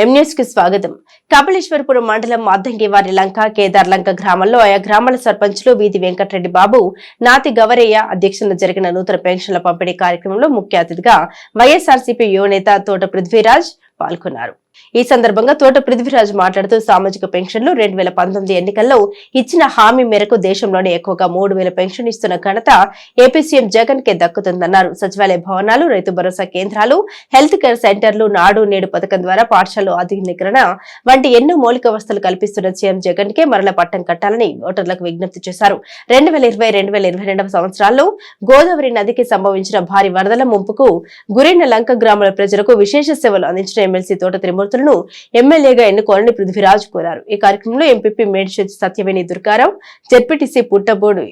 కి స్వాగతం. కపిలేశ్వరపురం మండలం అద్దంకివారి లంక కేదార్ లంక గ్రామంలో ఆయా గ్రామాల సర్పంచ్లు వీధి వెంకటరెడ్డి బాబు నాతి గవరయ్య అధ్యక్షతన జరిగిన నూతన పెన్షన్ల పంపిణీ కార్యక్రమంలో ముఖ్య అతిథిగా వైఎస్ఆర్సీపీ యువనేత తోట పృథ్వీరాజ్ పాల్గొన్నారు. ఈ సందర్భంగా తోట పృథ్వీరాజ్ మాట్లాడుతూ సామాజిక పెన్షన్లు రెండు వేల పంతొమ్మిది ఎన్నికల్లో ఇచ్చిన హామీ మేరకు దేశంలోనే ఎక్కువగా మూడు వేల పెన్షన్ ఇస్తున్న ఘనత ఏపీ సీఎం జగన్ కే దక్కుతుందన్నారు. సచివాలయ భవనాలు రైతు భరోసా కేంద్రాలు హెల్త్ కేర్ సెంటర్లు నాడు నేడు పథకం ద్వారా పాఠశాలలు ఆధునీకరణ వంటి ఎన్నో మౌలిక వసతులు కల్పిస్తున్న సీఎం జగన్ కే మరల పట్టం కట్టాలని ఓటర్లకు విజ్ఞప్తి చేశారు. రెండు వేల ఇరవై రెండు వేల ఇరవై రెండవ సంవత్సరాల్లో గోదావరి నదికి సంభవించిన భారీ వరదల ముంపుకు గురైన లంక గ్రామాల ప్రజలకు విశేష సేవలు అందించిన ఎమ్మెల్సీ తోట త్రిమూర్తులను ఎమ్మెల్యేగా ఎన్నుకోవాలని పృథ్వీరాజ్ కోరారు. ఈ కార్యక్రమంలో ఎంపీపీ మేడిశెట్టి సత్యవేణి దుర్గారావు జెడ్పీటీసీ పుట్టబోడు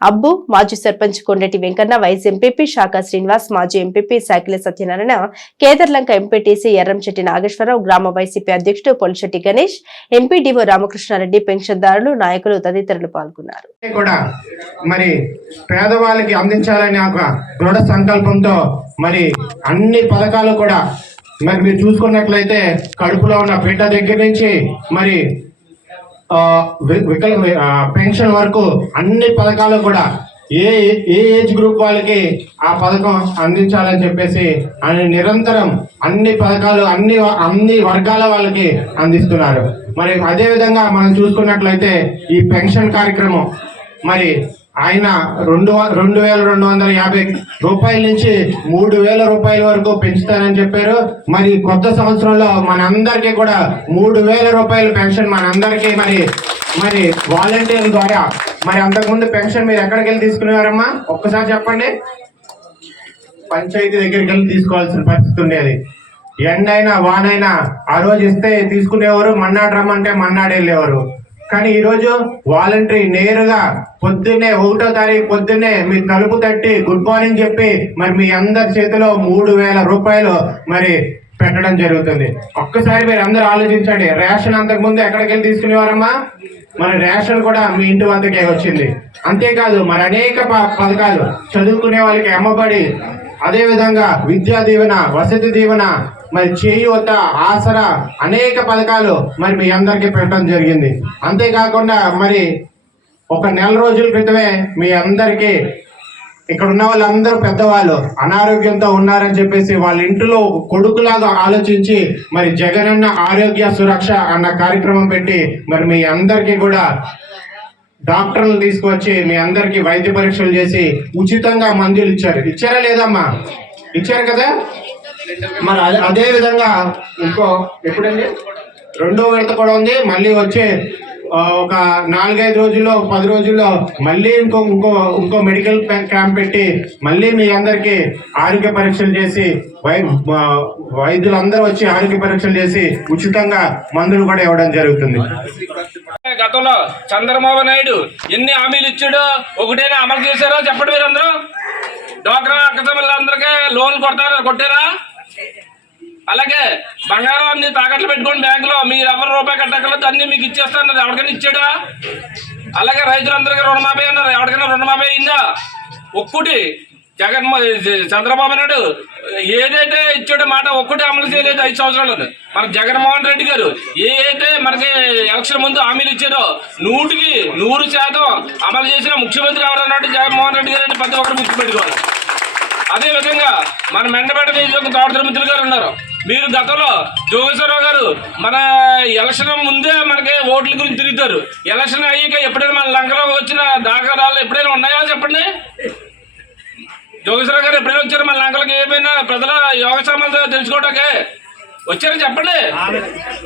అబ్బు మాజీ సర్పంచ్ కొండటి వెంకన్న వైస్ ఎంపీపీ శాఖ శ్రీనివాస్ మాజీ ఎంపీపీ సాకిల సత్యనారాయణ కేదర్లంక ఎంపీటీసీ ఎర్రంశెట్టి నాగేశ్వరరావు గ్రామ వైసీపీ అధ్యక్షుడు పొలిశెట్టి గణేష్ ఎంపీడీఓ రామకృష్ణారెడ్డి పెన్షన్దారులు నాయకులు తదితరులు పాల్గొన్నారు. కూడా మరి పేదవాళ్ళకి అందించాలని ఒక దృఢ సంకల్పంతో మరి అన్ని పథకాలు కూడా మరి మీరు చూసుకున్నట్లయితే కడుపులో ఉన్న బిడ్డ దగ్గర నుంచి మరి వికల పెన్షన్ వరకు అన్ని పథకాలు కూడా ఏ ఏ ఏజ్ గ్రూప్ వాళ్ళకి ఆ పథకం అందించాలని చెప్పేసి ఆయన నిరంతరం అన్ని పథకాలు అన్ని అన్ని వర్గాల వాళ్ళకి అందిస్తున్నారు. మరి అదే విధంగా మనం చూసుకున్నట్లయితే ఈ పెన్షన్ కార్యక్రమం మరి ఆయన రెండు రెండు వేల రెండు వందల యాభై రూపాయల నుంచి మూడు వేల రూపాయల వరకు పెంచుతారని చెప్పారు. మరి కొత్త సంవత్సరంలో మనందరికీ కూడా మూడు వేల రూపాయల పెన్షన్ మనందరికీ మరి మరి వాలంటీర్ల ద్వారా. మరి అంతకుముందు పెన్షన్ మీరు ఎక్కడికి వెళ్ళి తీసుకునేవారమ్మా? ఒక్కసారి చెప్పండి. పంచాయతీ దగ్గరికి వెళ్ళి తీసుకోవాల్సిన పరిస్థితి ఉండేది. ఎండైనా వానైనా ఆ రోజు ఇస్తే తీసుకునేవారు మన్నాడు రమ్మంటే మన్నాడు వెళ్ళేవారు. కానీ ఈరోజు వాలంటరీ నేరుగా పొద్దున్నే ఒకటో తారీఖు పొద్దున్నే మీ తలుపు తట్టి గుడ్ మార్నింగ్ చెప్పి మరి మీ అందరి చేతిలో మూడు వేల రూపాయలు మరి పెట్టడం జరుగుతుంది. ఒక్కసారి మీరు అందరూ ఆలోచించండి. రేషన్ అంతకు ముందు ఎక్కడికి వెళ్ళి తీసుకునేవారమ్మా? మన రేషన్ కూడా మీ ఇంటి వద్దకే వచ్చింది. అంతేకాదు మరి అనేక ప- పథకాలు చదువుకునే వాళ్ళకి అమ్మబడి అదేవిధంగా విద్యా దీవెన వసతి దీవెన మరి చేయూత ఆసరా అనేక పథకాలు మరి మీ అందరికీ పెట్టడం జరిగింది. అంతేకాకుండా మరి ఒక నెల రోజుల క్రితమే మీ అందరికీ ఇక్కడ ఉన్న వాళ్ళందరూ పెద్దవాళ్ళు అనారోగ్యంతో ఉన్నారని చెప్పేసి వాళ్ళ ఇంటిలో కొడుకులాగా ఆలోచించి మరి జగనన్న ఆరోగ్య సురక్ష అన్న కార్యక్రమం పెట్టి మరి మీ అందరికీ కూడా డాక్టర్లు తీసుకువచ్చి మీ అందరికీ వైద్య పరీక్షలు చేసి ఉచితంగా మందులు ఇచ్చారు. ఇచ్చారా లేదమ్మా? ఇచ్చారు కదా? మరి అదే- విధంగా ఇంకో ఎప్పుడండి? రెండో విడత కూడా ఉంది. మళ్ళీ వచ్చే ఒక నాలుగైదు రోజుల్లో పది రోజుల్లో మళ్ళీ ఇంకో ఇంకో ఇంకో మెడికల్ క్యాంప్ పెట్టి మళ్ళీ మీ అందరికి ఆరోగ్య పరీక్షలు చేసి వై వైద్యులందరూ వచ్చి ఆరోగ్య పరీక్షలు చేసి ఉచితంగా మందులు కూడా ఇవ్వడం జరుగుతుంది. గతంలో చంద్రబాబు నాయుడు ఎన్ని హామీలు ఇచ్చాడో ఒకటేనా అమలు చేశారో చెప్పండి మీరు అందరూ డోక్రా అక్కతమిళ్ళందరికీ లోన్లు కొడతారా కొట్టారా? అలాగే బంగారం అన్ని తాకట్లు పెట్టుకోండి బ్యాంకులో మీరు ఎవరు రూపాయి కట్టగలదు అన్ని మీకు ఇచ్చేస్తాను ఎవరికైనా ఇచ్చాడా? అలాగే రైతులందరికీ రుణమాఫీ అన్నారు. ఎవరికైనా రుణమాఫీ అయిందా? ఒక్కటి. జగన్ చంద్రబాబు నాయుడు ఏదైతే ఇచ్చాడో మాట ఒక్కటి అమలు చేయలేదు ఐదు సంవత్సరాలు. మన జగన్మోహన్ రెడ్డి గారు ఏదైతే మనకి ఎలక్షన్ ముందు హామీలు ఇచ్చారో నూటికి నూరు శాతం అమలు చేసిన ముఖ్యమంత్రి ఎవరన్నాడు జగన్మోహన్ రెడ్డి గారు అంటే ప్రతి ఒక్కరు గుర్తుపెట్టుకోవాలి. అదేవిధంగా మన మెండపేట నియోజకవర్గం తోట తిరుమతులు గారు ఉన్నారు. మీరు గతంలో జోగేశ్వరరావు గారు మన ఎలక్షన్ ముందే మనకి ఓట్ల గురించి తిరుగుతారు. ఎలక్షన్ అయ్యాక ఎప్పుడైనా మన లంకలో వచ్చిన దాఖలాలు ఎప్పుడైనా ఉన్నాయా చెప్పండి? జోగేశ్వరరావు గారు ఎప్పుడైనా వచ్చారు మన లంకలకు? ఏమైనా ప్రజల యోగక్షేమాలతో తెలుసుకోవడానికి వచ్చారని చెప్పండి.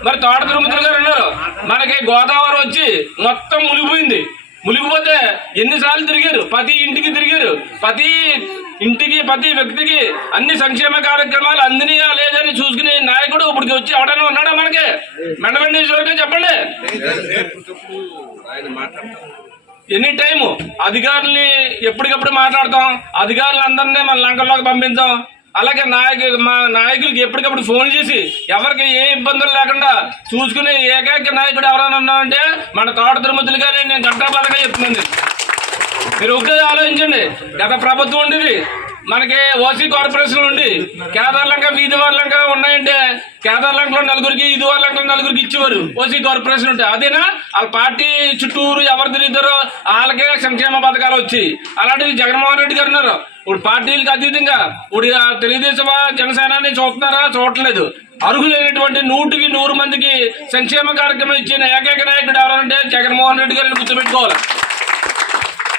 మరి తోట తిరుమతులు గారు ఉన్నారు. మనకి గోదావరి వచ్చి మొత్తం మునిగిపోయింది. మునిగిపోతే ఎన్నిసార్లు తిరిగారు? ప్రతి ఇంటికి తిరిగారు. ప్రతి ఇంటికి ప్రతి వ్యక్తికి అన్ని సంక్షేమ కార్యక్రమాలు అందినయా లేదని చూసుకునే నాయకుడు ఇప్పటికి వచ్చి ఎవడైనా ఉన్నాడా మనకి? మెండమెండి చెప్పండి. Any time. అధికారుల్ని ఎప్పటికప్పుడు మాట్లాడతాం. అధికారులందరినీ మన లంకల్లోకి పంపించాం. అలాగే నాయకు మా నాయకులకి ఎప్పటికప్పుడు ఫోన్ చేసి ఎవరికి ఏ ఇబ్బందులు లేకుండా చూసుకునే ఏకైక నాయకుడు ఎవరైనా ఉన్నామంటే మన తోట తిరుమతులు గారి నేను గంటాబాదగా చెప్తున్నాను. మీరు ఒకటే ఆలోచించండి. గత ప్రభుత్వం ఉండేది. మనకి ఓసీ కార్పొరేషన్ ఉండి కేదార్లంక వీధి వాళ్ళంక ఉన్నాయంటే కేదార్లంకలో నలుగురికి ఇది వాళ్ళంకలో నలుగురికి ఇచ్చేవారు. ఓసీ కార్పొరేషన్ ఉంటే. అదేనా? వాళ్ళ పార్టీ చుట్టూరు ఎవరు తిరుగుతారో వాళ్ళకే సంక్షేమ పథకాలు వచ్చి అలాంటివి జగన్మోహన్ రెడ్డి గారు ఉన్నారు. ఇప్పుడు పార్టీలకు అతీతంగా ఇప్పుడు తెలుగుదేశం జనసేనాన్ని చూస్తున్నారా? చూడట్లేదు. అర్హులైనటువంటి నూటికి నూరు మందికి సంక్షేమ కార్యక్రమం ఇచ్చిన ఏకైక నాయకుడు ఎవరంటే జగన్మోహన్ రెడ్డి గారిని గుర్తుపెట్టుకోవాలి.